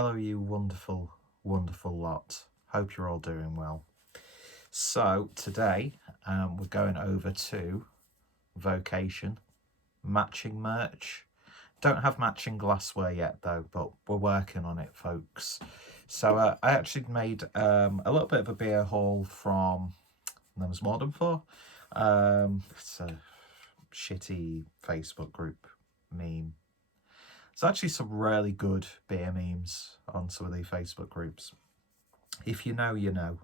Hello, you wonderful, wonderful lot. Hope you're all doing well. So, today we're going over to Vocation matching merch. Don't have matching glassware yet, though, but we're working on it, folks. So, I actually made a little bit of a beer haul from Them's Modern For. It's a shitty Facebook group meme. There's actually some really good beer memes on some of the Facebook groups. If you know, you know.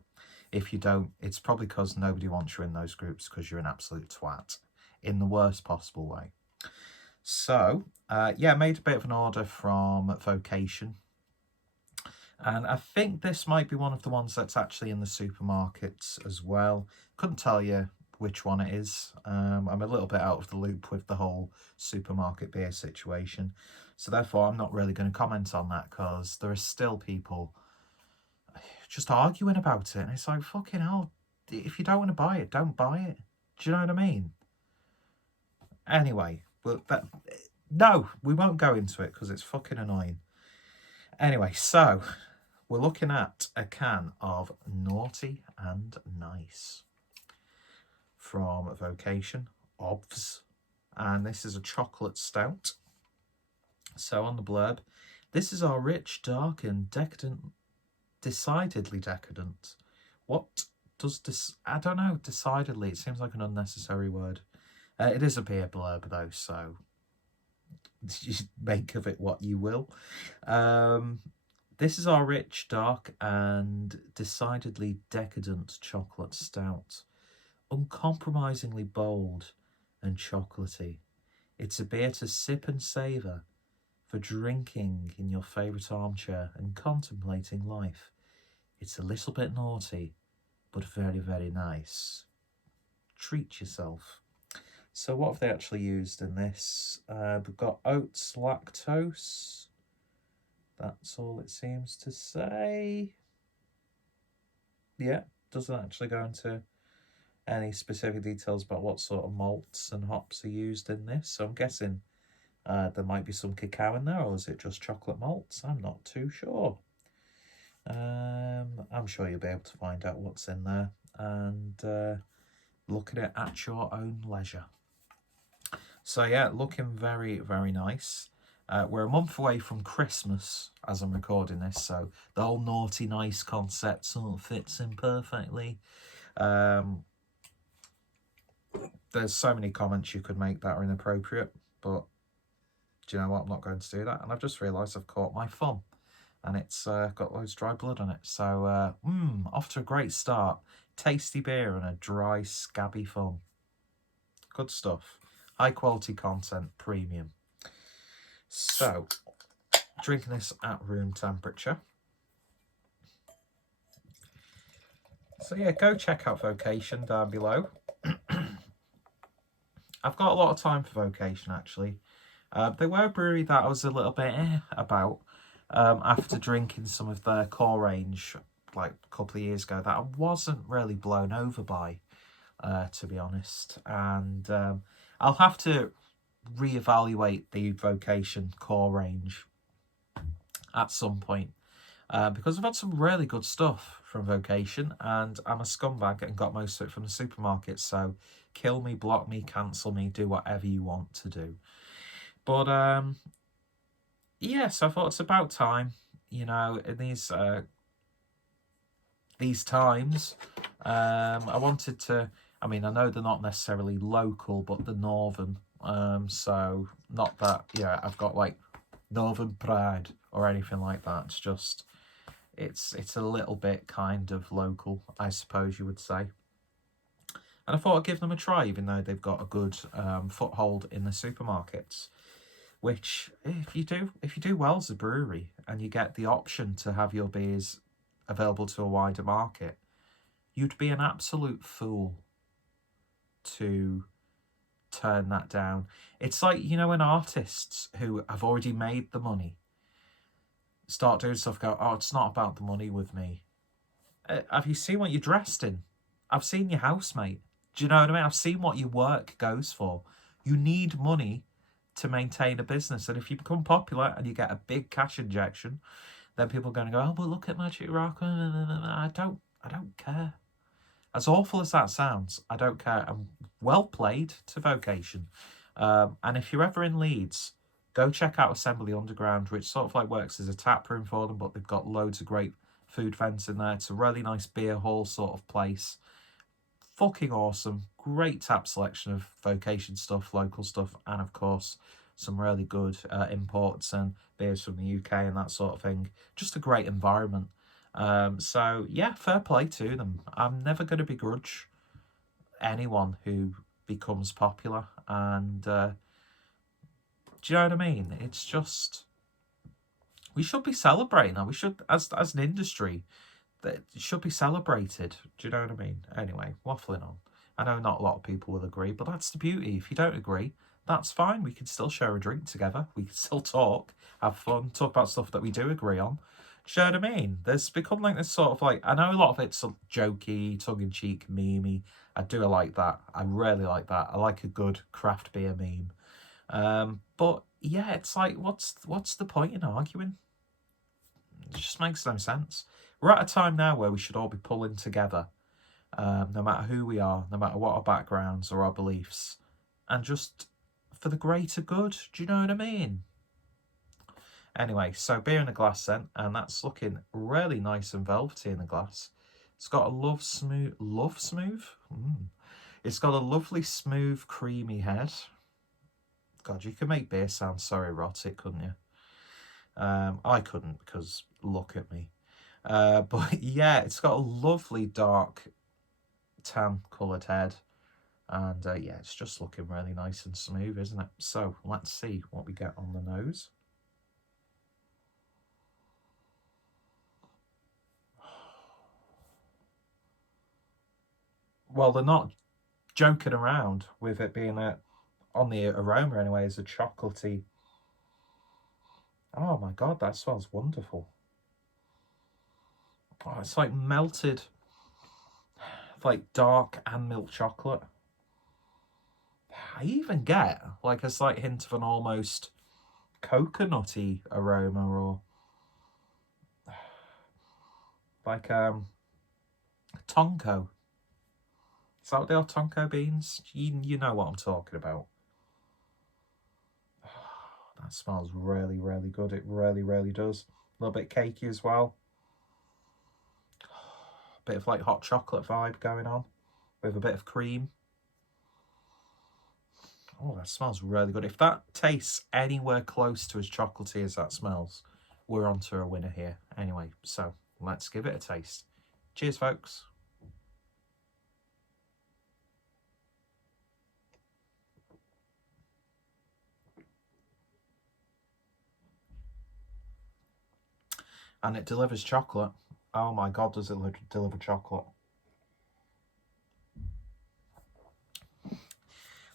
If you don't, it's probably because nobody wants you in those groups because you're an absolute twat in the worst possible way. So, I made a bit of an order from Vocation. And I think this might be one of the ones that's actually in the supermarkets as well. Couldn't tell you which one it is. I'm a little bit out of the loop with the whole supermarket beer situation. So therefore, I'm not really going to comment on that because there are still people just arguing about it. And it's like, fucking hell, if you don't want to buy it, don't buy it. Do you know what I mean? Anyway, no, we won't go into it because it's fucking annoying. Anyway, so we're looking at a can of Naughty and Nice from Vocation, OBVs. And this is a chocolate stout. So on the blurb, this is our rich, dark and decadent, decidedly decadent. What does this, I don't know, decidedly, it seems like an unnecessary word. It is a beer blurb though, so just make of it what you will. This is our rich, dark and decidedly decadent chocolate stout. Uncompromisingly bold and chocolatey. It's a beer to sip and savour, for drinking in your favourite armchair and contemplating life. It's a little bit naughty, but very, very nice. Treat yourself. So what have they actually used in this? We've got oats, lactose. That's all it seems to say. Yeah, doesn't actually go into any specific details about what sort of malts and hops are used in this. So I'm guessing there might be some cacao in there, or is it just chocolate malts? I'm not too sure. I'm sure you'll be able to find out what's in there and look at it at your own leisure. So yeah, looking very, very nice. We're a month away from Christmas as I'm recording this, so the whole naughty nice concept sort of fits in perfectly. There's so many comments you could make that are inappropriate, but do you know what? I'm not going to do that. And I've just realised I've caught my thumb and it's got loads of dry blood on it. So, off to a great start. Tasty beer and a dry, scabby thumb. Good stuff. High quality content, premium. So, drinking this at room temperature. So yeah, go check out Vocation down below. I've got a lot of time for Vocation actually. They were a brewery that I was a little bit about after drinking some of their core range like a couple of years ago that I wasn't really blown over by, to be honest. And I'll have to reevaluate the Vocation core range at some point because I've had some really good stuff from Vocation and I'm a scumbag and got most of it from the supermarket. So kill me, block me, cancel me, do whatever you want to do. But so I thought it's about time, you know, in these times. I wanted to, I mean, I know they're not necessarily local, but they're northern. So not that, I've got like northern pride or anything like that. It's just, it's a little bit kind of local, I suppose you would say. And I thought I'd give them a try, even though they've got a good foothold in the supermarkets. Which, if you do well as a brewery and you get the option to have your beers available to a wider market, you'd be an absolute fool to turn that down. It's like, when artists who have already made the money start doing stuff, go, oh, it's not about the money with me. Have you seen what you're dressed in? I've seen your house, mate. Do you know what I mean? I've seen what your work goes for. You need money to maintain a business, and if you become popular and you get a big cash injection, then people are going to go, oh, but look at Magic Rock. I don't care. As awful as that sounds, I don't care. And well played to Vocation. And if you're ever in Leeds, go check out Assembly Underground, which sort of like works as a tap room for them, but they've got loads of great food vents in there. It's a really nice beer hall sort of place. Fucking awesome. Great tap selection of Vocation stuff, local stuff, and of course some really good imports and beers from the UK and that sort of thing. Just a great environment. So yeah, fair play to them. I'm never going to begrudge anyone who becomes popular, and do you know what I mean? It's just, we should be celebrating that. We should, as an industry, that should be celebrated. Do you know what I mean? Anyway, waffling on. I know not a lot of people will agree, but that's the beauty. If you don't agree, that's fine. We can still share a drink together. We can still talk, have fun, talk about stuff that we do agree on. Do you know what I mean? There's become like this sort of like, I know a lot of it's jokey, tongue-in-cheek, memey. I do like that. I really like that. I like a good craft beer meme. But yeah, it's like, what's the point in arguing? It just makes no sense. We're at a time now where we should all be pulling together, no matter who we are, no matter what our backgrounds or our beliefs, and just for the greater good. Do you know what I mean? Anyway, so beer in a glass then, and that's looking really nice and velvety in the glass. It's got a love smooth? It's got a lovely smooth creamy head. God, you could make beer sound so erotic, couldn't you? I couldn't, because look at me. But yeah, it's got a lovely dark tan coloured head. And yeah, it's just looking really nice and smooth, isn't it? So let's see what we get on the nose. Well, they're not joking around with it being on the aroma anyway, as a chocolatey. Oh my God, that smells wonderful. Oh, it's like melted, like dark and milk chocolate. I even get like a slight hint of an almost coconutty aroma, or like tonko. Is that what they are, tonko beans? You know what I'm talking about. That smells really, really good. It really, really does. A little bit cakey as well. Bit of like hot chocolate vibe going on with a bit of cream. Oh, that smells really good. If that tastes anywhere close to as chocolatey as that smells, we're on to a winner here. Anyway, so let's give it a taste. Cheers, folks. And it delivers chocolate. Oh my God, does it deliver chocolate?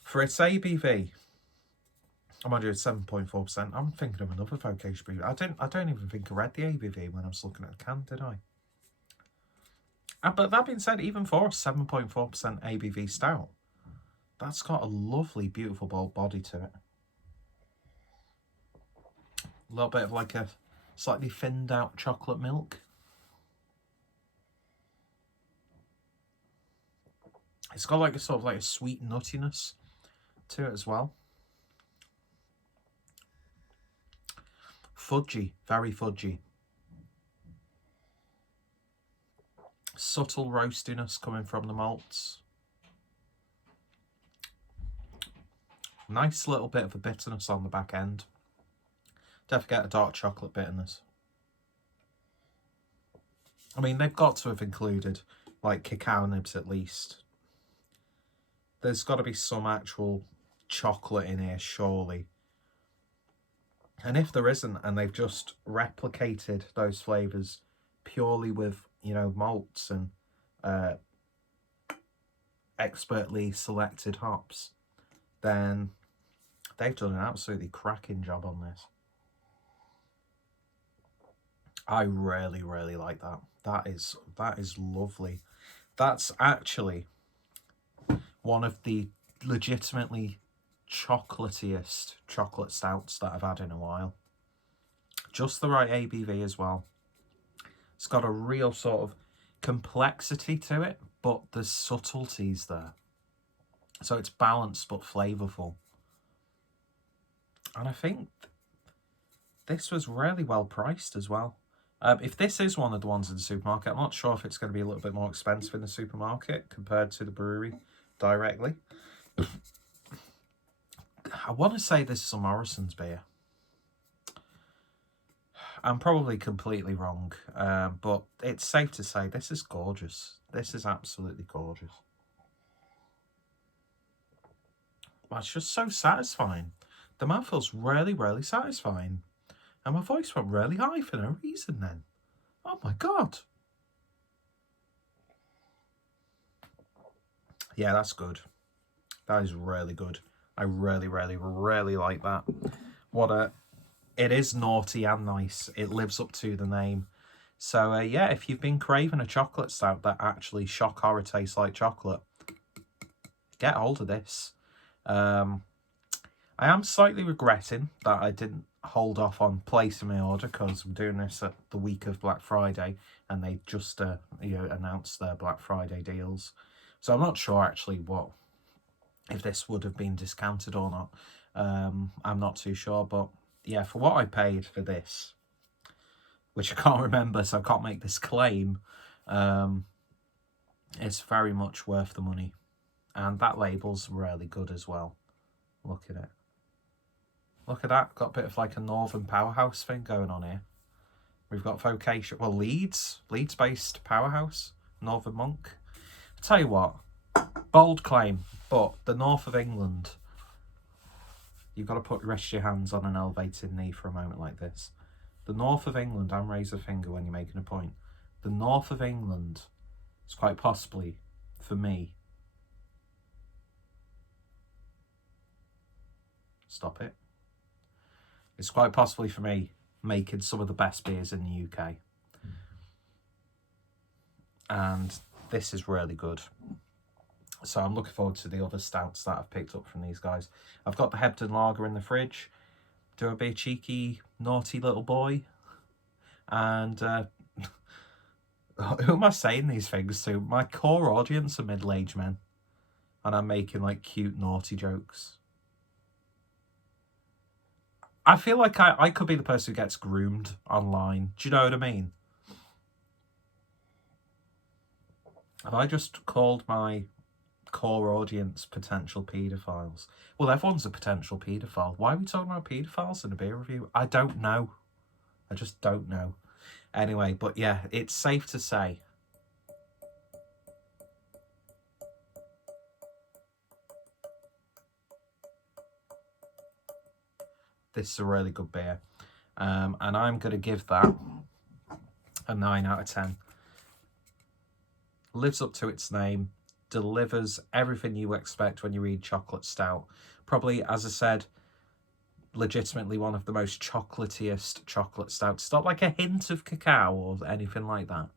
For its ABV, I'm going to do 7.4%. I'm thinking of another Vocation Brewery. I don't even think I read the ABV when I was looking at the can, did I? But that being said, even for a 7.4% ABV stout, that's got a lovely, beautiful bold body to it. A little bit of like a slightly thinned out chocolate milk. It's got like a sort of like a sweet nuttiness to it as well. Fudgy, very fudgy. Subtle roastiness coming from the malts. Nice little bit of a bitterness on the back end. Definitely get a dark chocolate bitterness. I mean, they've got to have included like cacao nibs at least. There's got to be some actual chocolate in here, surely. And if there isn't, and they've just replicated those flavours purely with, you know, malts and expertly selected hops, then they've done an absolutely cracking job on this. I really, really like that. That is lovely. That's actually one of the legitimately chocolatiest chocolate stouts that I've had in a while. just the right ABV as well. It's got a real sort of complexity to it, but there's subtleties there. So it's balanced but flavourful. And I think this was really well priced as well. If this is one of the ones in the supermarket, I'm not sure if it's going to be a little bit more expensive in the supermarket compared to the brewery directly. I want to say this is a Morrison's beer. I'm probably completely wrong, but it's safe to say this is gorgeous. This is absolutely gorgeous. Well, it's just so satisfying. The mouthfeel's really, really satisfying. And my voice went really high for no reason then. Oh my God. Yeah, that's good. That is really good. I really, really, really like that. It is naughty and nice. It lives up to the name. So yeah, if you've been craving a chocolate stout that actually shock horror tastes like chocolate, get hold of this. I am slightly regretting that I didn't hold off on placing my order, because I'm doing this at the week of Black Friday, and they just announced their Black Friday deals. So I'm not sure actually if this would have been discounted or not. I'm not too sure, but yeah, for what I paid for this, which I can't remember, so I can't make this claim, it's very much worth the money. And that label's really good as well. Look at it. Look at that. Got a bit of like a Northern powerhouse thing going on here. We've got Vocation, well, Leeds-based powerhouse, Northern Monk. I'll tell you what, bold claim, but the north of England, you've got to rest your hands on an elevated knee for a moment like this. The north of England, and raise a finger when you're making a point, the north of England is quite possibly, for me, stop it. It's quite possibly for me making some of the best beers in the UK. And this is really good. So I'm looking forward to the other stouts that I've picked up from these guys. I've got the Hebden Lager in the fridge. Do I be a cheeky, naughty little boy? And who am I saying these things to? My core audience are middle-aged men. And I'm making like cute, naughty jokes. I feel like I could be the person who gets groomed online. Do you know what I mean? Have I just called my core audience potential paedophiles? Well, everyone's a potential paedophile. Why are we talking about paedophiles in a beer review? I don't know. I just don't know. Anyway, but yeah, it's safe to say this is a really good beer. And I'm going to give that a 9 out of 10. Lives up to its name. Delivers everything you expect when you read chocolate stout. Probably, as I said, legitimately one of the most chocolatiest chocolate stouts. It's not like a hint of cacao or anything like that.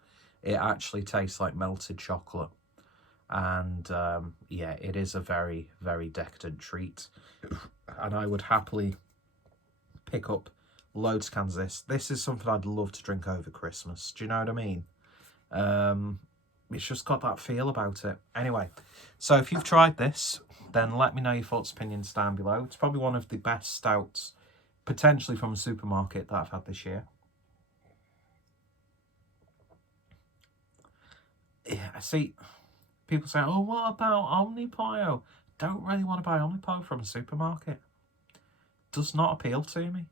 It actually tastes like melted chocolate. And yeah, it is a very, very decadent treat. And I would happily pick up loads of cans of this. This is something I'd love to drink over Christmas. Do you know what I mean? It's just got that feel about it. Anyway, so if you've tried this, then let me know your thoughts, opinions down below. It's probably one of the best stouts, potentially from a supermarket, that I've had this year. Yeah, I see people say, oh, what about Omnipio? Don't really want to buy Omnipio from a supermarket. Does not appeal to me.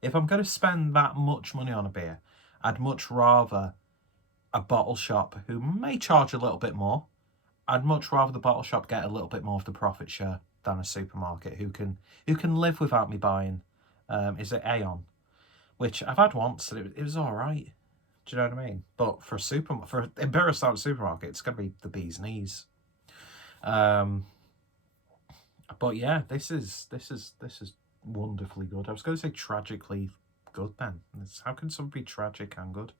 If I'm going to spend that much money on a beer, I'd much rather a bottle shop who may charge a little bit more. I'd much rather the bottle shop get a little bit more of the profit share than a supermarket who can live without me buying. Is it Aeon? Which I've had once and it was all right. Do you know what I mean? But for an Imperial Stout supermarket, it's going to be the bee's knees. But yeah, this is wonderfully good. I was going to say tragically good then. How can something be tragic and good?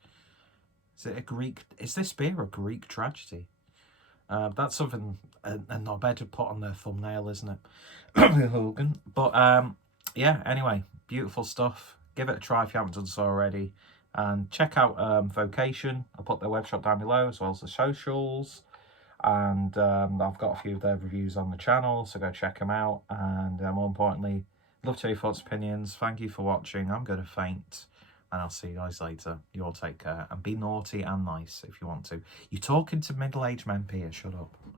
Is this beer a Greek tragedy? That's something a knobhead to put on their thumbnail, isn't it? Hogan. But yeah, anyway, beautiful stuff. Give it a try if you haven't done so already. And check out Vocation. I'll put their webshop down below, as well as the socials. And I've got a few of their reviews on the channel, so go check them out. And more importantly, love to hear your thoughts, opinions. Thank you for watching. I'm going to faint, and I'll see you guys later. You all take care, and be naughty and nice if you want to. You're talking to middle-aged men, Peter. Shut up.